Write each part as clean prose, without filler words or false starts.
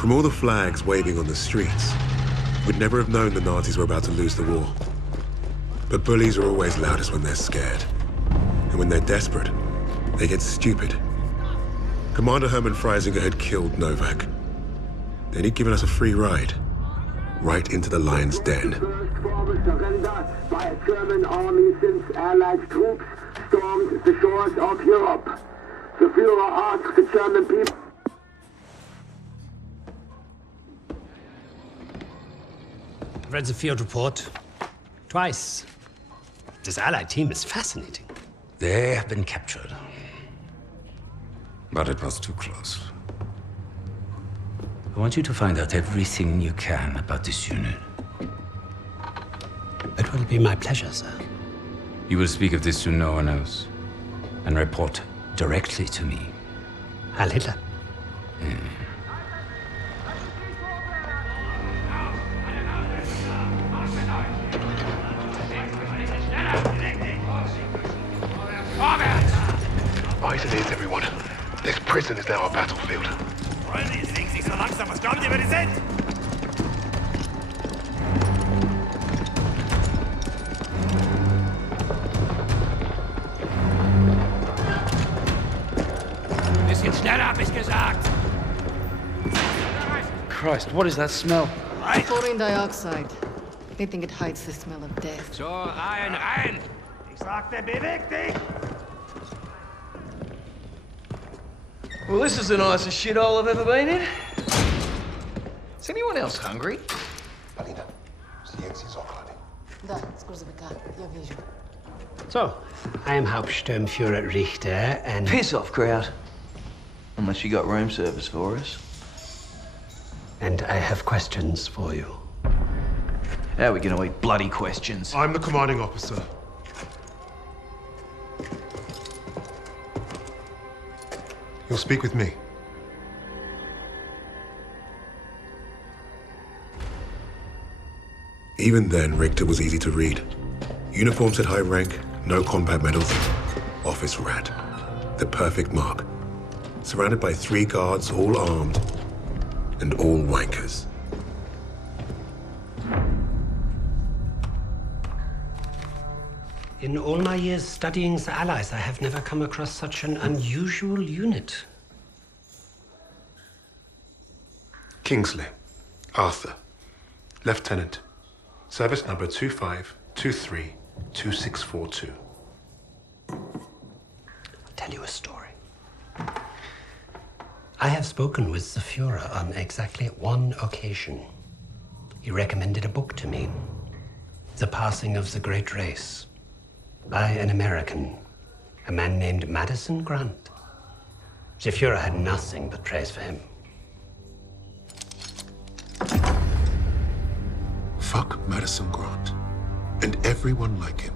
From all the flags waving on the streets, we'd never have known the Nazis were about to lose the war. But bullies are always loudest when they're scared. And when they're desperate, they get stupid. Commander Hermann Freisinger had killed Novak. Then he'd given us a free ride, right into the lion's den. Surrender by a German army since Allied troops stormed the shores of Europe. The Führer asked the German people. I've read the field report twice. This Allied team is fascinating. They have been captured. But it was too close. I want you to find out everything you can about this unit. It will be my pleasure, sir. You will speak of this to no one else, and report directly to me. Heil Hitler. Eyes and ears, everyone. This prison is now a battlefield. Freunde, ihr bewegt sich so langsam. Was glaubt ihr, wer die sind? Bisschen schneller, hab ich gesagt. Christ, what is that smell? Chlorine dioxide. They think it hides the smell of death. So, rein! Ich sagte, beweg dich! Well, this is the nicest shithole I've ever been in. Is anyone else hungry? Alina, silenci Socrate. Da, scusa, я вижу. So, I am Hauptsturmführer Richter, and... Piss off, crowd. Unless you got room service for us. And I have questions for you. How are we gonna eat bloody questions? I'm the commanding officer. You'll speak with me. Even then, Richter was easy to read. Uniform said high rank, no combat medals. Office rat. The perfect mark. Surrounded by 3 guards, all armed, and all wankers. In all my years studying the Allies, I have never come across such an unusual unit. Kingsley. Arthur. Lieutenant. Service number 25232642. I'll tell you a story. I have spoken with the Führer on exactly 1 occasion. He recommended a book to me, The Passing of the Great Race, by an American, a man named Madison Grant. The Führer had nothing but praise for him. Fuck Madison Grant. And everyone like him.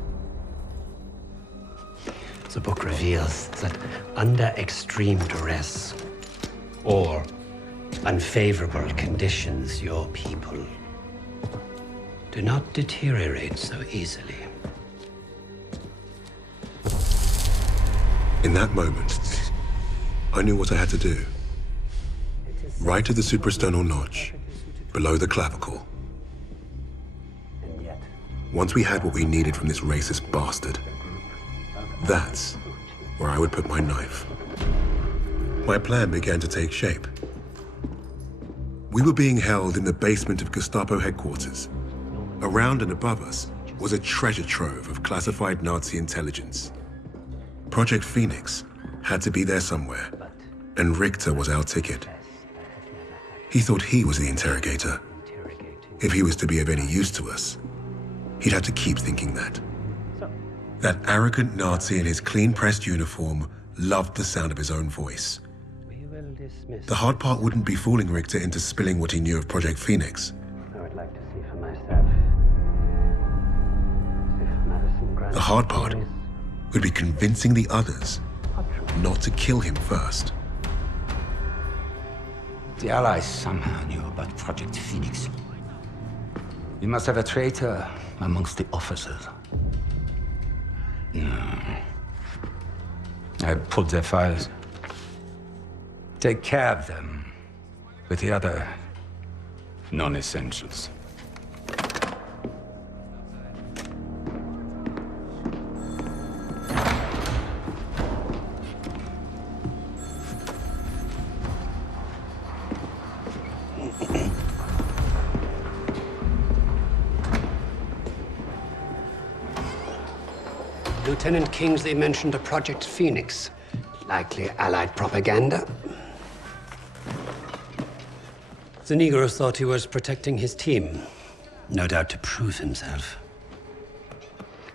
The book reveals that under extreme duress or unfavorable conditions, your people do not deteriorate so easily. In that moment, I knew what I had to do. Right at the suprasternal notch, below the clavicle. Once we had what we needed from this racist bastard, that's where I would put my knife. My plan began to take shape. We were being held in the basement of Gestapo headquarters. Around and above us was a treasure trove of classified Nazi intelligence. Project Phoenix had to be there somewhere, and Richter was our ticket. He thought he was the interrogator. If he was to be of any use to us, he'd have to keep thinking that. That arrogant Nazi in his clean-pressed uniform loved the sound of his own voice. The hard part wouldn't be fooling Richter into spilling what he knew of Project Phoenix. I would like to see for myself. If Madison Grant... The hard part would be convincing the others not to kill him first. The Allies somehow knew about Project Phoenix. We must have a traitor amongst the officers. No. I pulled their files. Take care of them. with the other non-essentials. Lieutenant Kingsley mentioned a Project Phoenix. Likely Allied propaganda. The Negro thought he was protecting his team. No doubt to prove himself.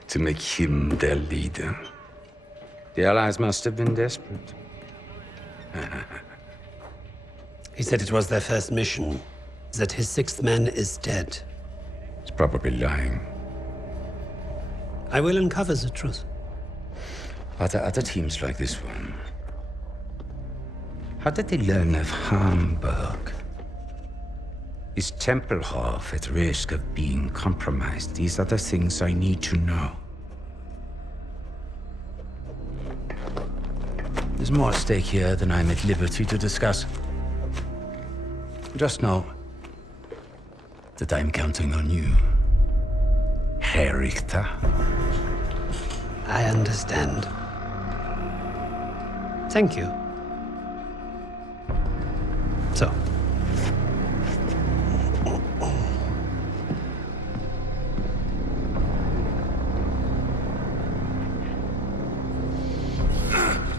To make him their leader. The Allies must have been desperate. He said it was their first mission. That his sixth man is dead. He's probably lying. I will uncover the truth. Are there other teams like this one? How did they learn of Hamburg? Is Tempelhof at risk of being compromised? These are the things I need to know. There's more at stake here than I'm at liberty to discuss. Just know that I'm counting on you, Herr Richter. I understand. Thank you. So.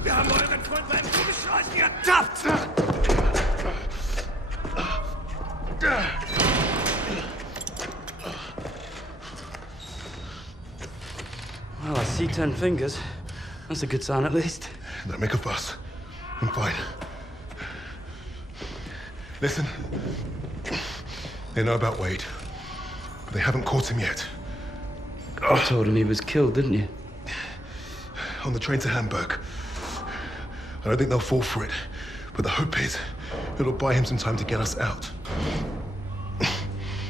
Wir haben euren Freund beim Kugelschreißen ertappt! Well, I see 10 fingers. That's a good sign, at least. Don't make a fuss. I'm fine. Listen. They know about Wade. But they haven't caught him yet. You told him he was killed, didn't you? On the train to Hamburg. I don't think they'll fall for it. But the hope is it'll buy him some time to get us out.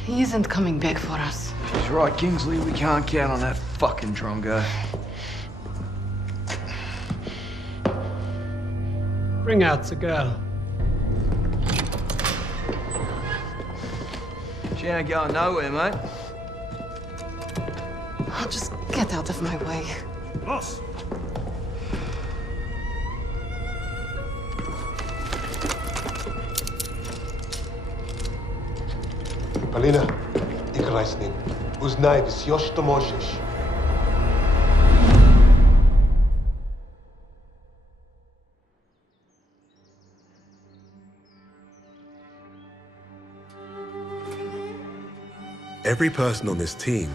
He isn't coming back for us. He's right, Kingsley. We can't count on that fucking Drongo. Bring out the girl. She ain't going nowhere, mate. Oh, just get out of my way. Los! Alina, играй с ним. Узнай все, что можешь. Every person on this team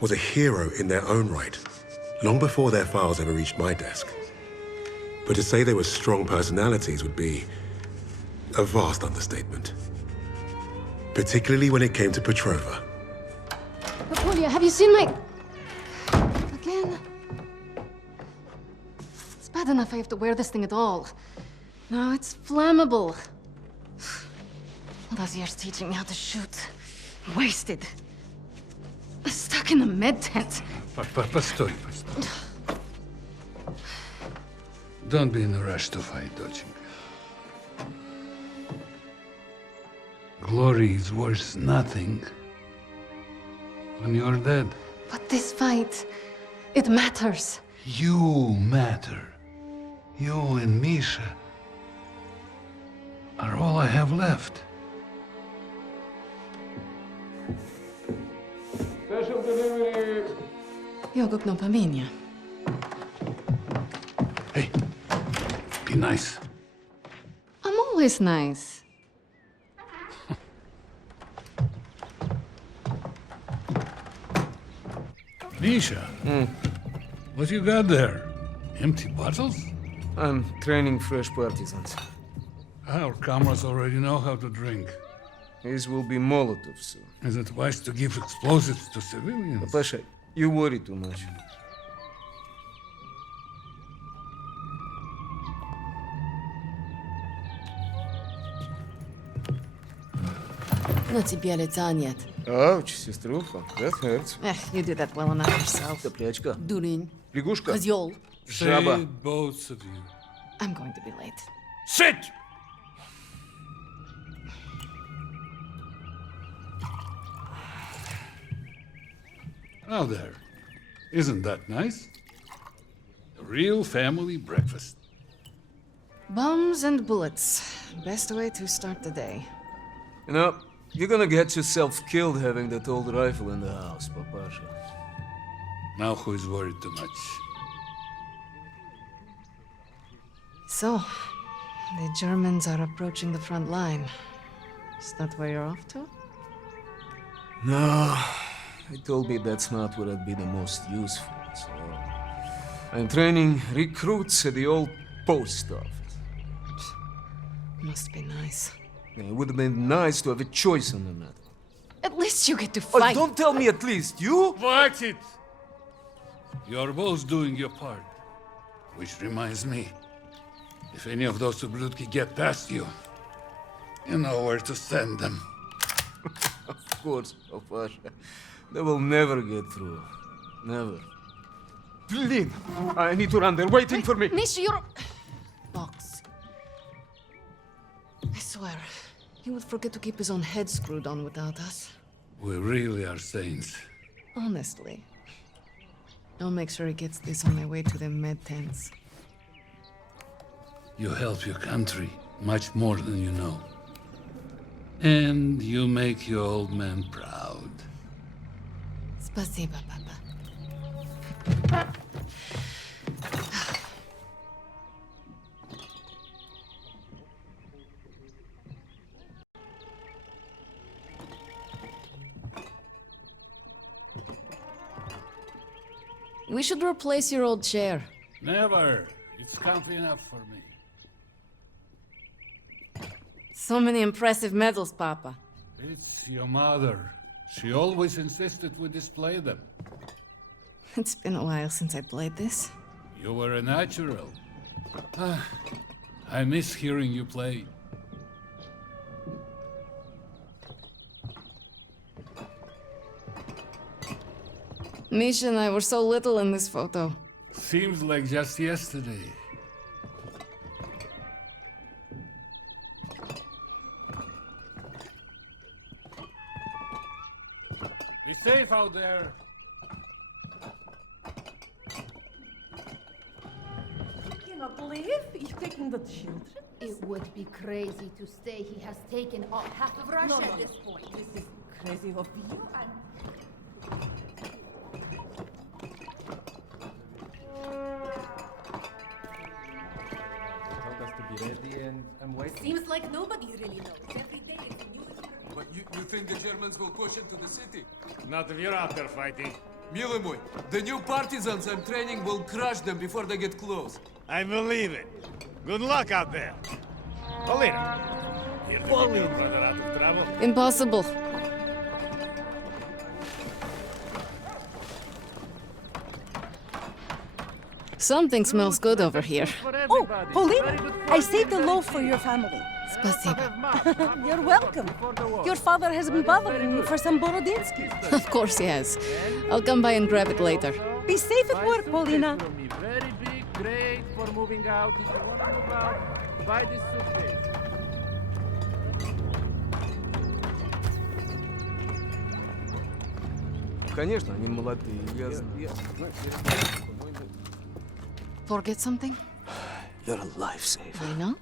was a hero in their own right, long before their files ever reached my desk. But to say they were strong personalities would be a vast understatement. Particularly when it came to Petrova. Napoleon, have you seen my... Again? It's bad enough I have to wear this thing at all. Now it's flammable. All those years teaching me how to shoot. Wasted. Stuck in a med tent. Постой. Don't be in a rush to fight, доченька. Glory is worth nothing when you're dead. But this fight, it matters. You matter. You and Misha are all I have left. Special delivery. Jogok no pamiętnia. Hey, be nice. I'm always nice. Misha, what you got there? Empty bottles? I'm training fresh partisans. Our comrades already know how to drink. These will be Molotovs soon. Is it wise to give explosives to civilians? Pasha, you worry too much. На тебе лица нет. Ouch, сеструха, that hurts. You did that well enough yourself. Топлячка. Дурень. Лягушка. Козёл. Жаба. Say both of you. I'm going to be late. Sit! Now there. Isn't that nice? A real family breakfast. Bombs and bullets. Best way to start the day. You know, you're gonna get yourself killed having that old rifle in the house, Papasha. Now who is worried too much? So, the Germans are approaching the front line. Is that where you're off to? No, they told me that's not where I'd be the most useful, so... I'm training recruits at the old post office. Must be nice. Yeah, it would have been nice to have a choice on the matter. At least you get to Oh, fight! don't tell me at least, you? Watch it! You're both doing your part. Which reminds me, if any of those Ublutki get past you, you know where to send them. Of course, Papasha. They will never get through. Never. Blin! I need to run. They're waiting for me. Misha, you're... Box. I swear, he would forget to keep his own head screwed on without us. We really are saints. Honestly. I'll make sure he gets this on my way to the med tents. You help your country much more than you know. And you make your old man proud. Спасибо, Papa. We should replace your old chair. Never. It's comfy enough for me. So many impressive medals, Papa. It's your mother. She always insisted we display them. It's been a while since I played this. You were a natural. I miss hearing you play. Misha and I were so little in this photo. Seems like just yesterday. Be safe out there. Cannot believe he's taking the children. It would be crazy to say he has taken all half of Russia at this point. This is crazy of you and... Told us to be ready and I'm waiting. Seems like nobody really knows. Every day is a new experiment. But you think the Germans will push into the city? Not if you're out there fighting. Mилый мой, the new partisans I'm training will crush them before they get close. I believe it. Good luck out there. Polina, you're the brother out of trouble. Impossible. Something smells good over here. Oh, Paulina, I saved a loaf for your family. Spasibo. You're welcome. Your father has been bothering me for some Borodinsky. Of course he has. I'll come by and grab it later. Be safe at work, Paulina. Very big, great for moving out. If you want to move out, buy this suitcase. Конечно, они молодые. Forget something? You're a lifesaver. I know.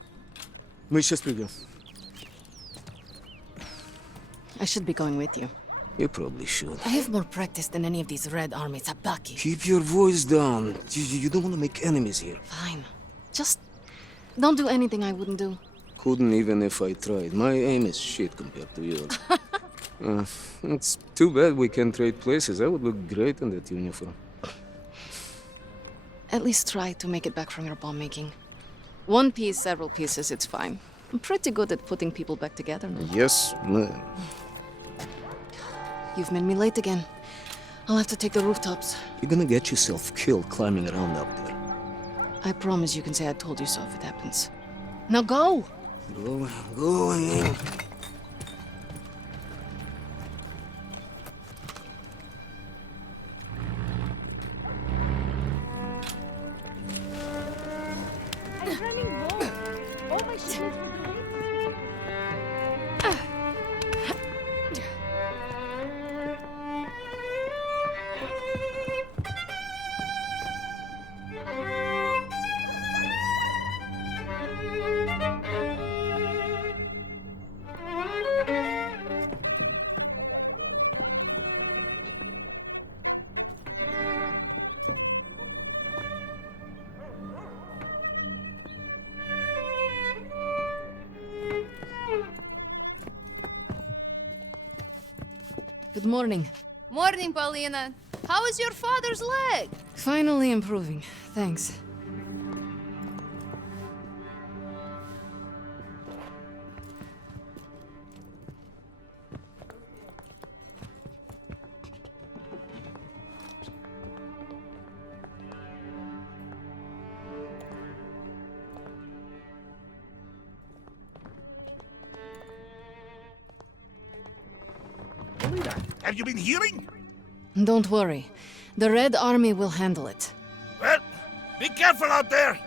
Мы сейчас придем. I should be going with you. You probably should. I have more practice than any of these Red Army sabaki. Keep your voice down. You don't want to make enemies here. Fine. Just don't do anything I wouldn't do. Couldn't even if I tried. My aim is shit compared to yours. It's too bad we can't trade places. I would look great in that uniform. At least try to make it back from your bomb making. One piece, several pieces, it's fine. I'm pretty good at putting people back together now. Yes, ma'am. You've made me late again. I'll have to take the rooftops. You're gonna get yourself killed climbing around up there. I promise you can say I told you so if it happens. Now go! Going. I'm running low. All my shipments were delayed. Good morning. Morning, Paulina. How is your father's leg? Finally improving. Thanks. Have you been hearing? Don't worry. The Red Army will handle it. Well, be careful out there!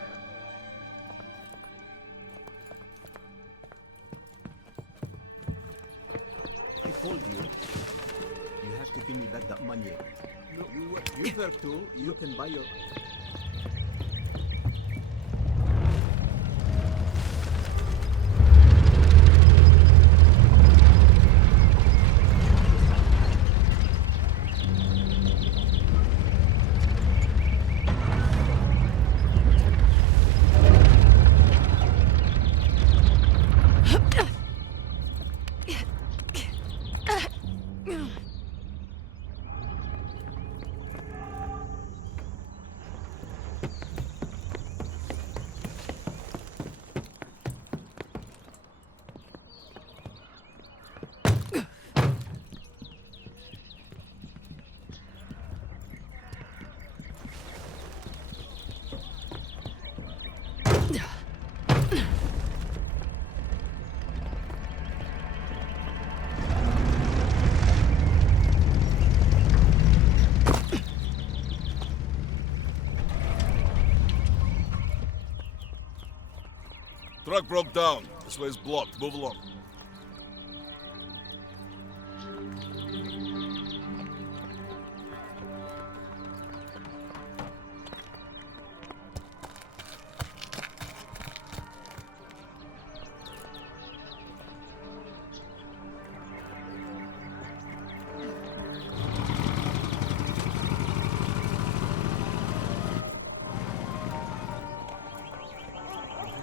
I told you, you have to give me back that money. You work too, you can buy your... Truck broke down. This way is blocked. Move along.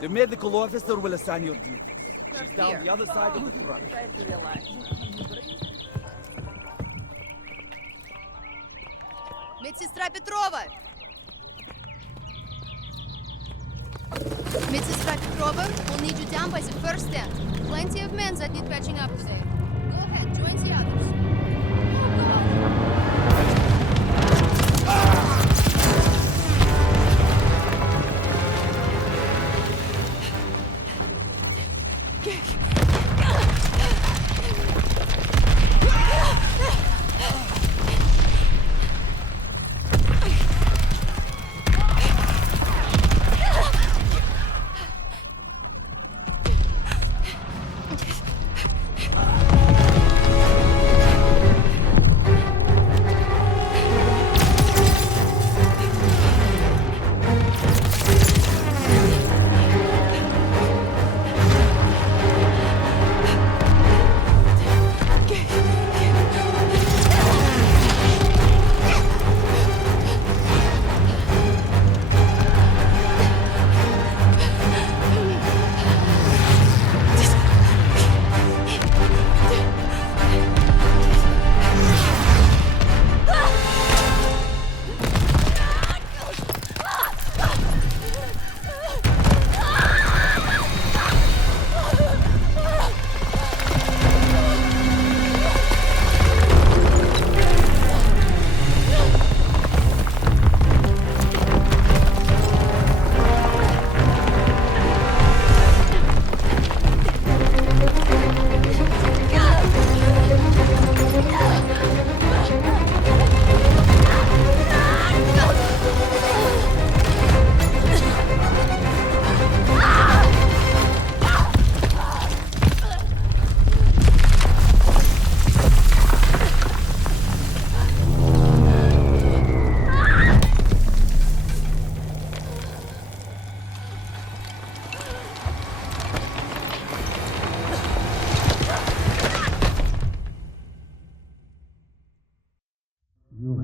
The medical officer will assign your duties. She's down the other side of the truck. Try to relax. Медсестра Петрова! Медсестра Petrova will need you down by the first stand. Plenty of men that need patching up today. Go ahead, join the others.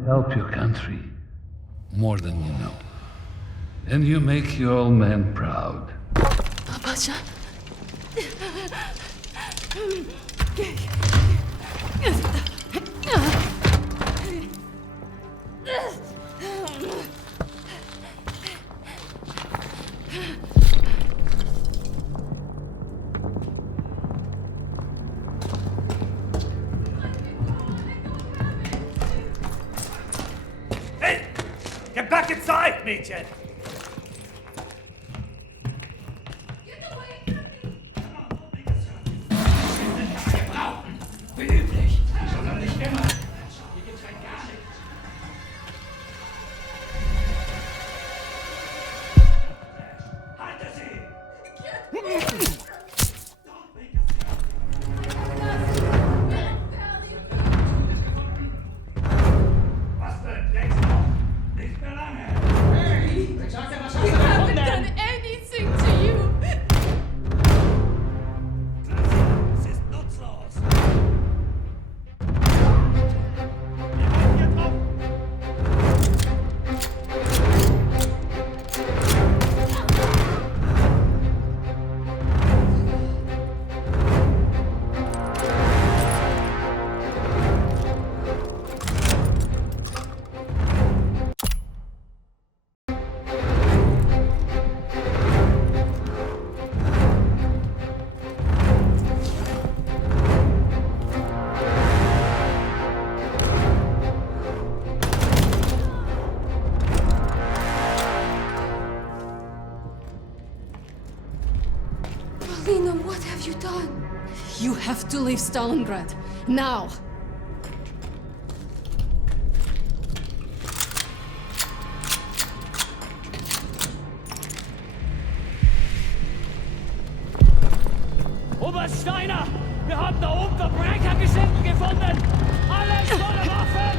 Help your country more than you know. And you make your old man proud. Pasha. back inside, Mädchen! Wie üblich. Sondern nicht immer. Hier gibt's kein gar nichts. Halte sie! Was denn? Denkst du? Nicht mehr lange. Hey! Ich sag dir, was hast du haven't gefunden? done anything to you. Es ist nutzlos. Wir wollen hier drauf. Paulina, what have you done? You have to leave Stalingrad. Now! Oberst Steiner, wir haben da oben Verbrechergeschichten gefunden. Alles voller Waffen.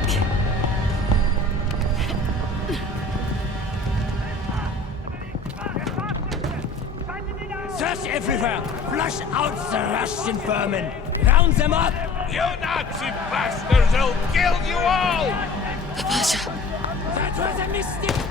Search everywhere! Flush out the Russian vermin! Round them up! You Nazi bastards! I'll kill you all! Pasha! That was a mistake!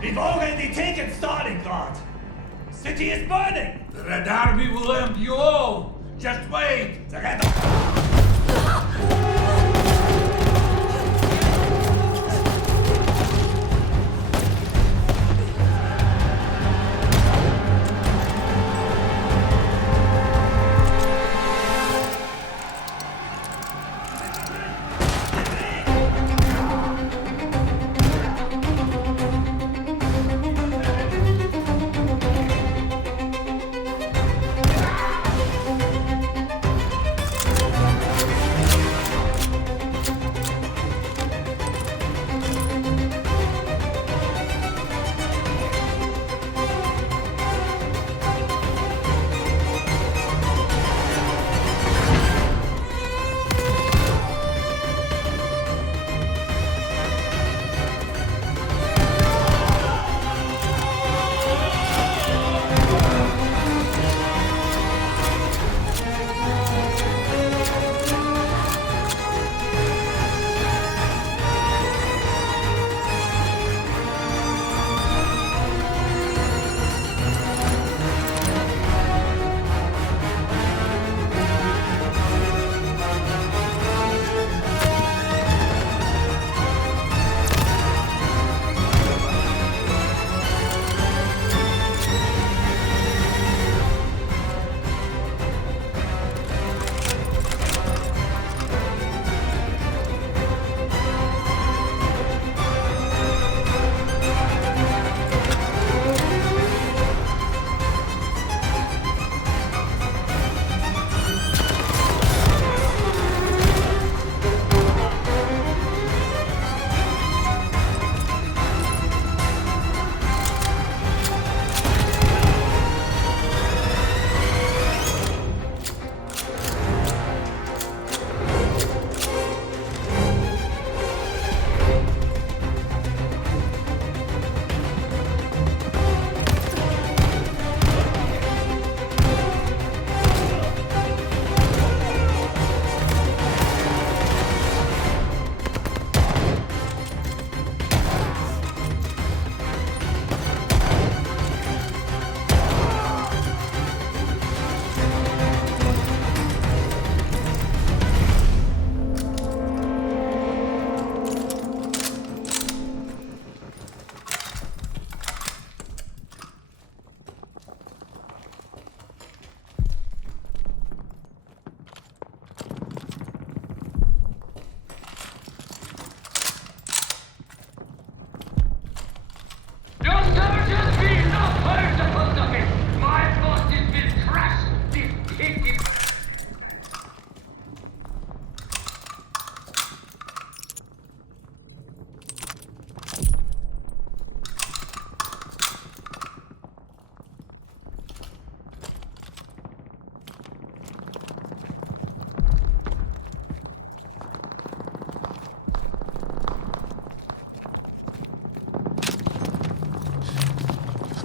We've already taken Stalingrad! The city is burning! The Red Army will end you all! Just wait! The Red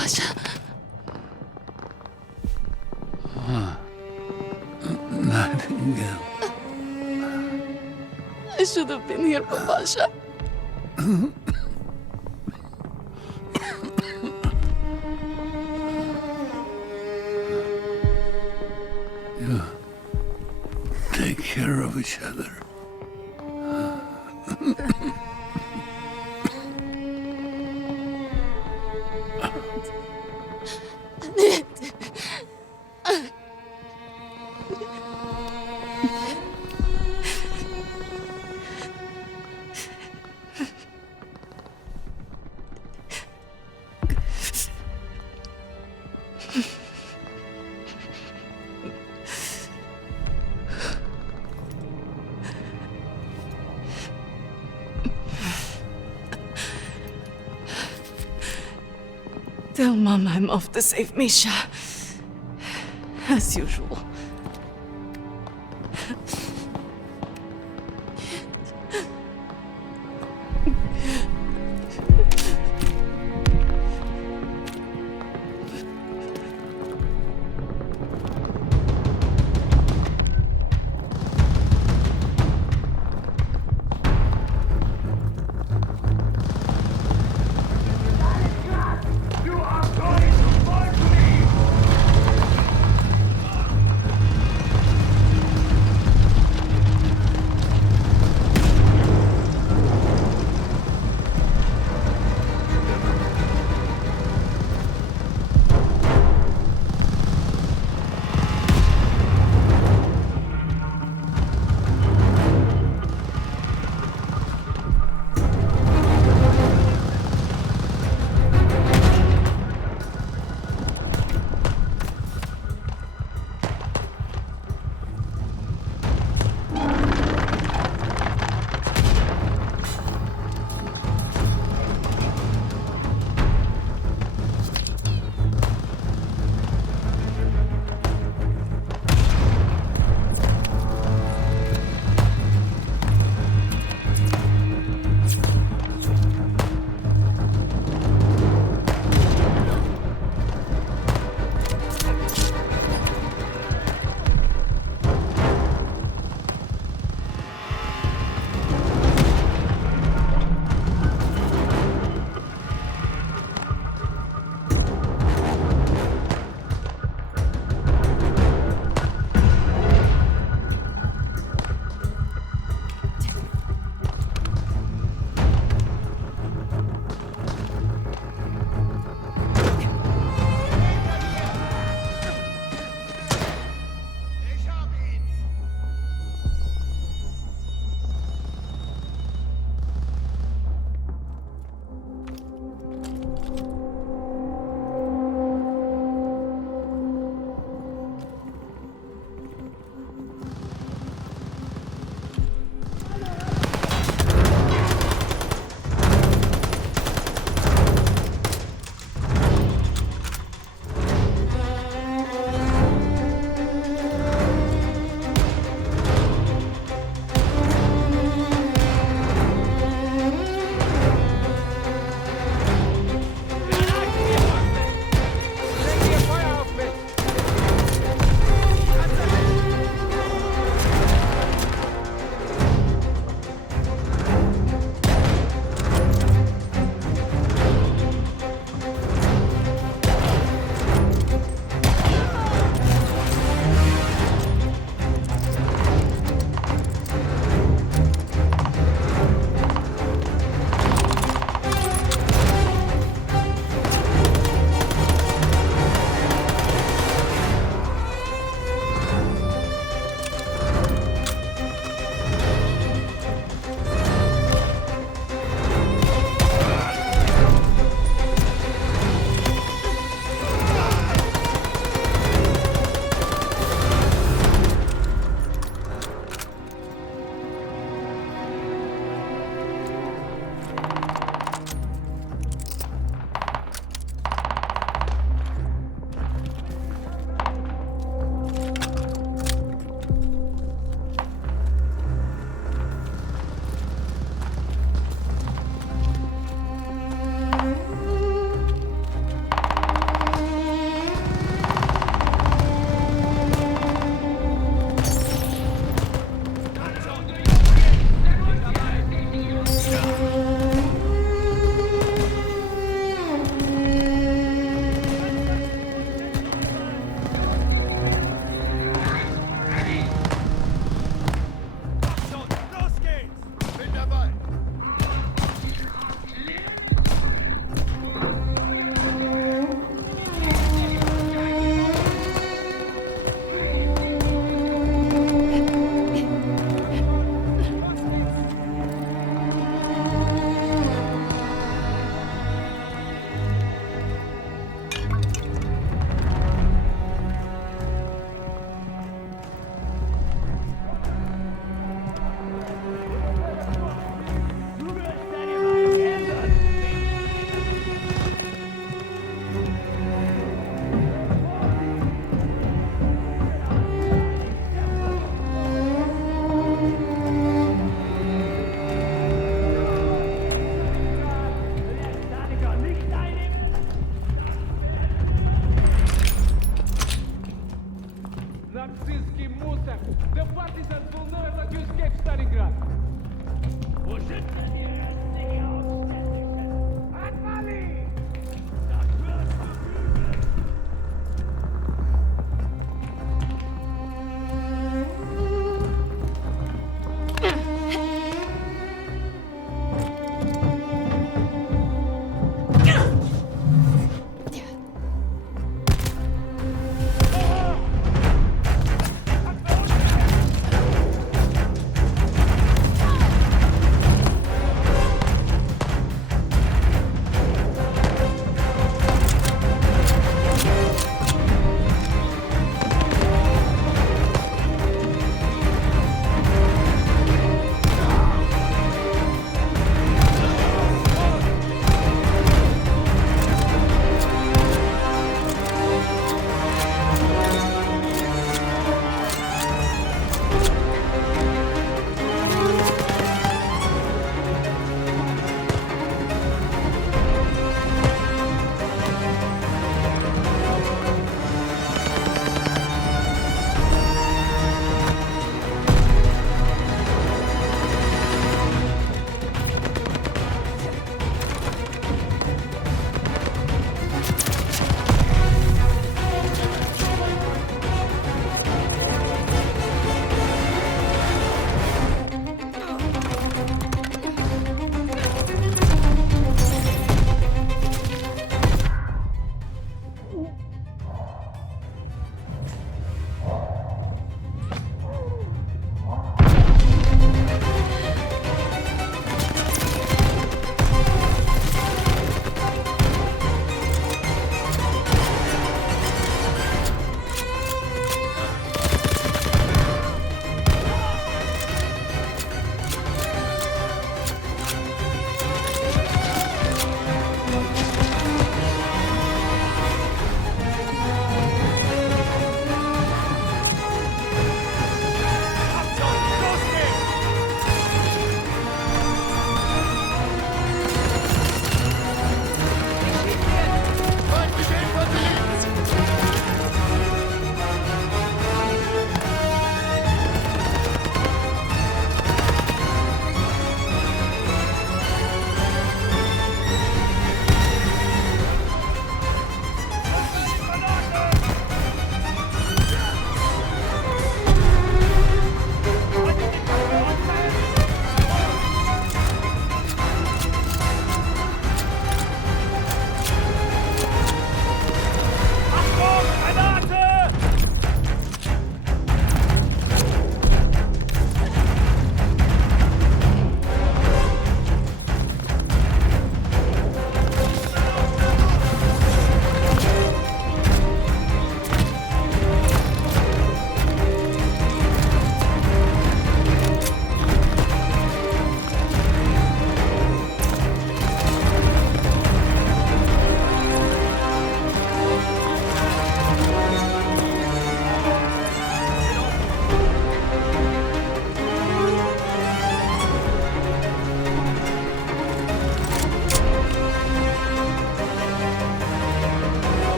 Pasha. Nightingale. I should have been here, Papasha. You take care of each other. Tell Mom I'm off to save Misha. As usual. partisans will know that you escaped Stalingrad.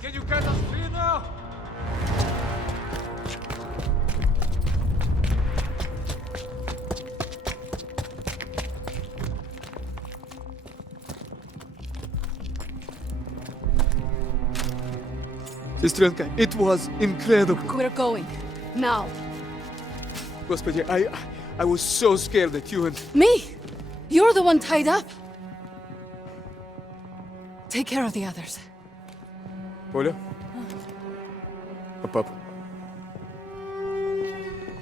Can you cut us free now? Sestrenka, it was incredible. We're going. Now. Господи, I was so scared that you and... Me? You're the one tied up. Take care of the others. Оля? А папа?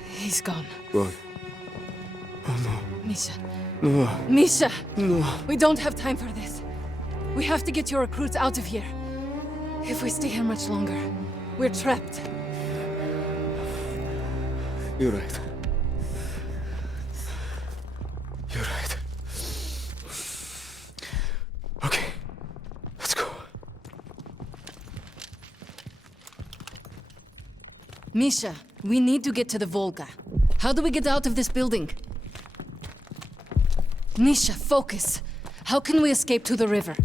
He's gone. Ой. Oh no. Misha. No. Misha! No. We don't have time for this. We have to get your recruits out of here. If we stay here much longer, we're trapped. You're right. You're right. Okay. Let's go. Misha, we need to get to the Volga. How do we get out of this building? Misha, focus. How can we escape to the river?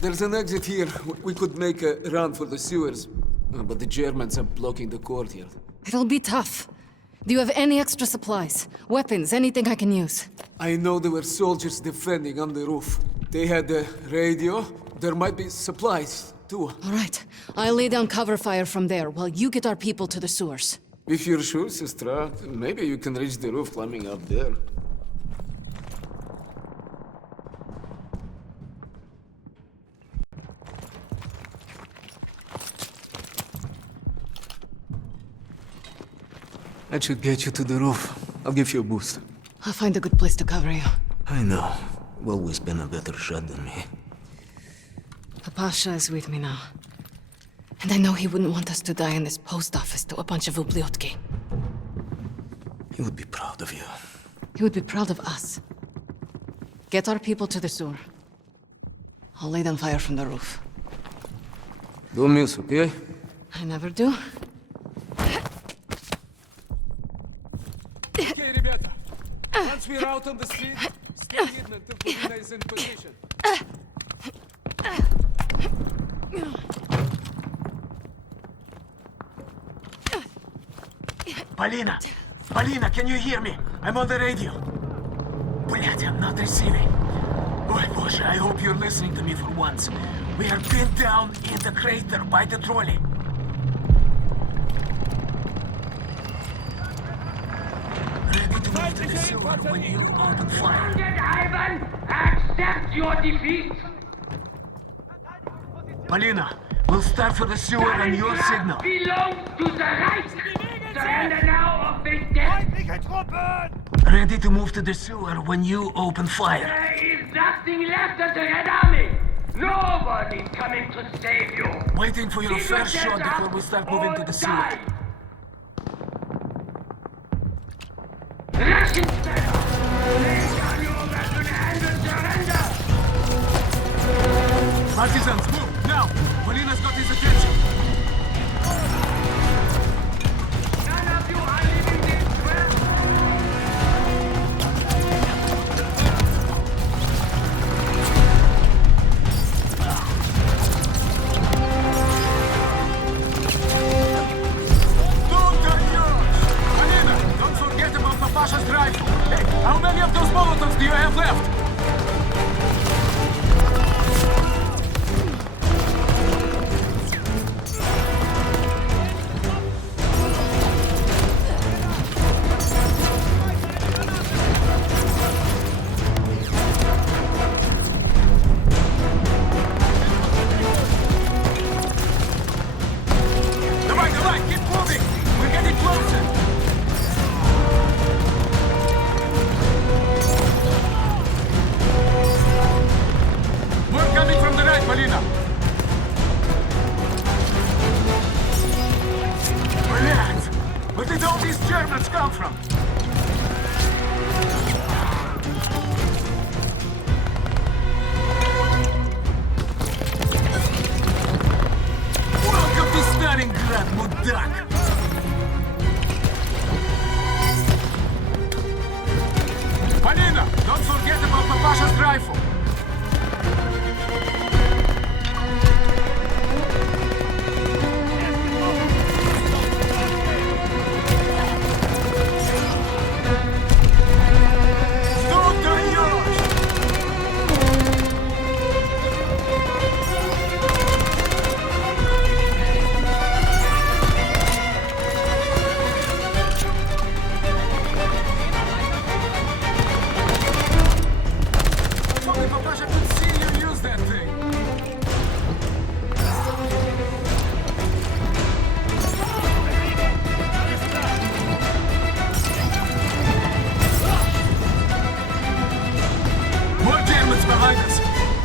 There's an exit here. We could make a run for the sewers. But the Germans are blocking the courtyard. It'll be tough. Do you have any extra supplies? Weapons, anything I can use? I know there were soldiers defending on the roof. They had a radio. There might be supplies, too. All right. I'll lay down cover fire from there while you get our people to the sewers. If you're sure, Sestra, maybe you can reach the roof climbing up there. That should get you to the roof. I'll give you a boost. I'll find a good place to cover you. I know. You've always been a better shot than me. The Pasha is with me now. And I know he wouldn't want us to die in this post office to a bunch of ubliotki. He would be proud of you. He would be proud of us. Get our people to the sewer. I'll lay down fire from the roof. Don't miss, okay? I never do. Okay, ребята. Once we're out on the street, stay hidden until Polina is in position. Polina! Polina, can you hear me? I'm on the radio. Блядь, I'm not receiving. Ой, боже, I hope you're listening to me for once. We are pinned down in the crater by the trolley. Ready to move to the sewer when you open fire. Ivan, accept your defeat! Polina, we'll start for the sewer on your signal. Belongs to the right! Surrender now or face death! Ready to move to the sewer when you open fire. There is nothing left of the Red Army! Nobody's coming to save you! Waiting for your Keep first your shot chest before up we start moving to or the sewer. die. Russian style! Lay down your weapon and surrender! Partisans, move, now! Polina's got his attention. None of you are leaving this square! Polina, don't forget about Papasha's rifle. Hey, how many of those Molotovs do you have left? Давай, keep moving! We're getting closer!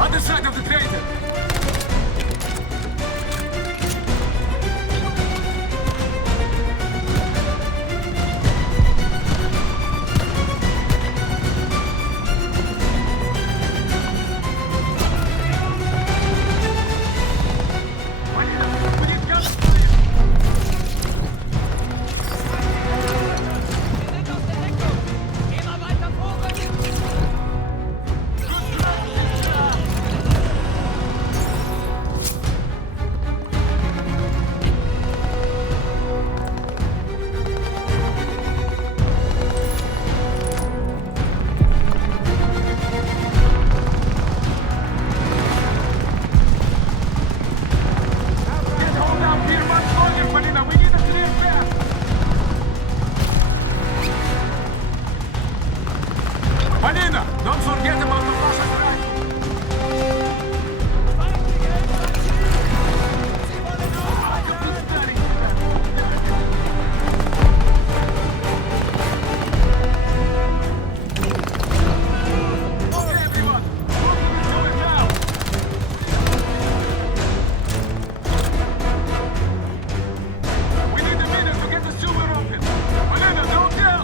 Other side of the crater! Don't forget about the Russian rifle! Okay, everyone! Going down! We need a minute to get the sewer open! Elena, don't yell!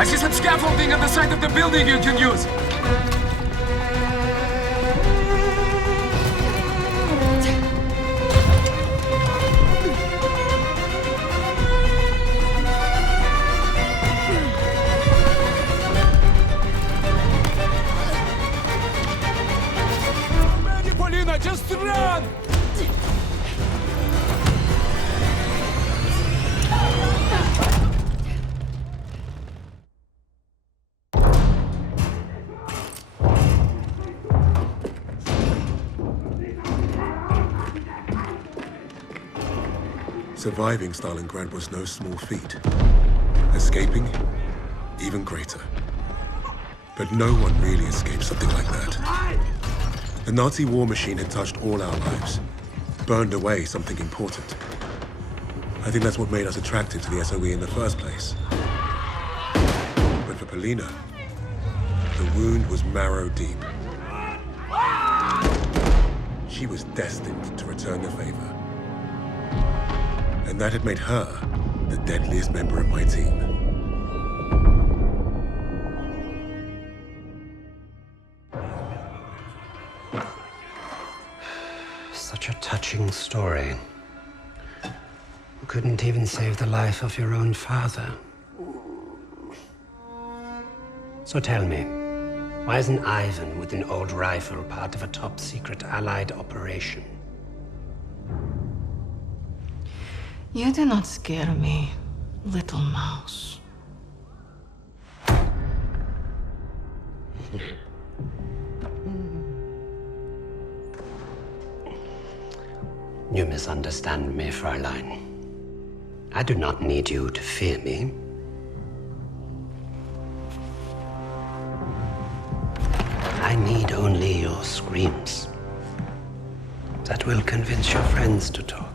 I see some scaffolding on the side of the building you can use. Ready, Polina, just run! Surviving Stalingrad was no small feat. Escaping, even greater. But no one really escaped something like that. The Nazi war machine had touched all our lives, burned away something important. I think that's what made us attracted to the SOE in the first place. But for Polina, the wound was marrow deep. She was destined to return the favor. And that had made her the deadliest member of my team. Such a touching story. You couldn't even save the life of your own father. So tell me, why isn't Ivan with an old rifle part of a top-secret Allied operation? You do not scare me, little mouse. You misunderstand me, Fräulein. I do not need you to fear me. I need only your screams. That will convince your friends to talk.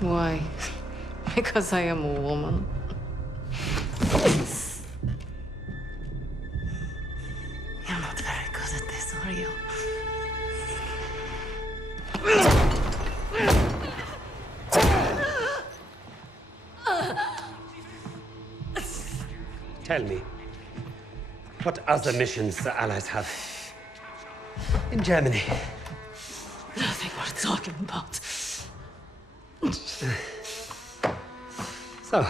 Why? Because I am a woman. You're not very good at this, are you? Tell me, what other missions the Allies have in Germany? Nothing worth talking about. So,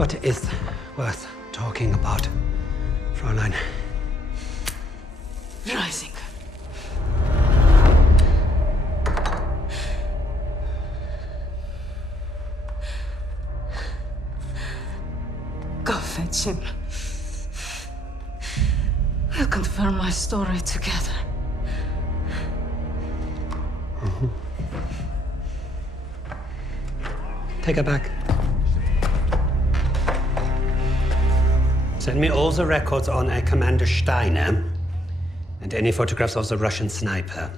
What is worth talking about, Fräulein? Rising. Go fetch him. We'll confirm my story together. Take her back. Send me all the records on a Commander Steiner and any photographs of the Russian sniper.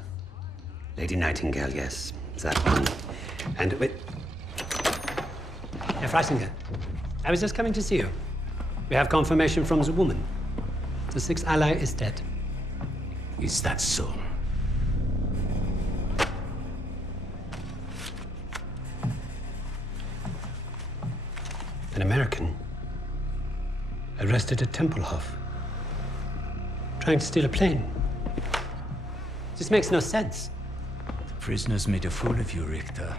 Lady Nightingale, yes, that one. And wait. Herr Freisinger, I was just coming to see you. We have confirmation from the woman. The sixth ally is dead. Is that so? An American arrested at Tempelhof, trying to steal a plane. This makes no sense. The prisoners made a fool of you, Richter.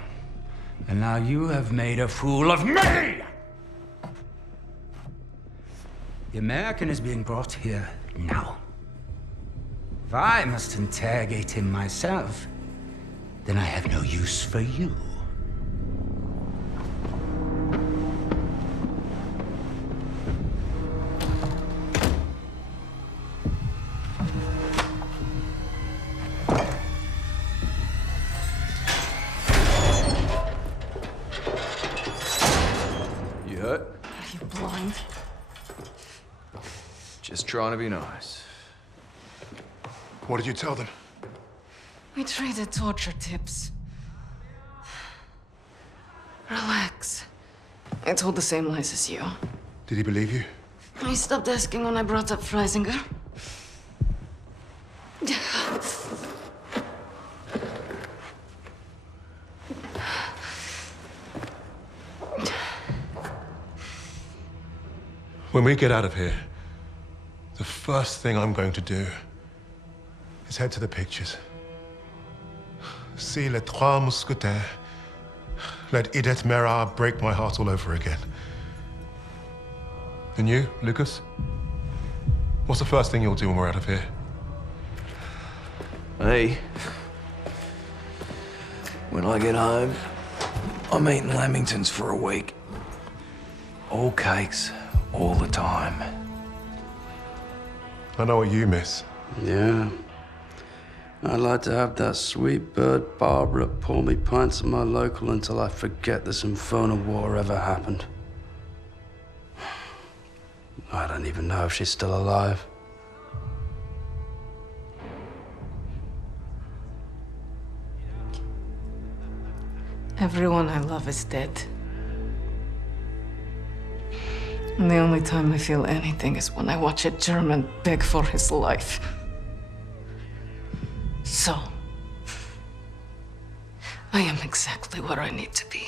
And now you have made a fool of me! The American is being brought here now. If I must interrogate him myself, then I have no use for you. You hurt? Are you blind? Just trying to be nice. What did you tell them? We traded torture tips. Relax. I told the same lies as you. Did he believe you? He stopped asking when I brought up Freisinger. When we get out of here, the first thing I'm going to do is head to the pictures. See Les Trois Mousquetaires. Let Edith Merard break my heart all over again. And you, Lucas? What's the first thing you'll do when we're out of here? Hey. When I get home, I'm eating Lamingtons for a week. All cakes, all the time. I know what you miss. Yeah. I'd like to have that sweet bird Barbara pour me pints at my local until I forget this infernal war ever happened. I don't even know if she's still alive. Everyone I love is dead. And the only time I feel anything is when I watch a German beg for his life. So, I am exactly where I need to be.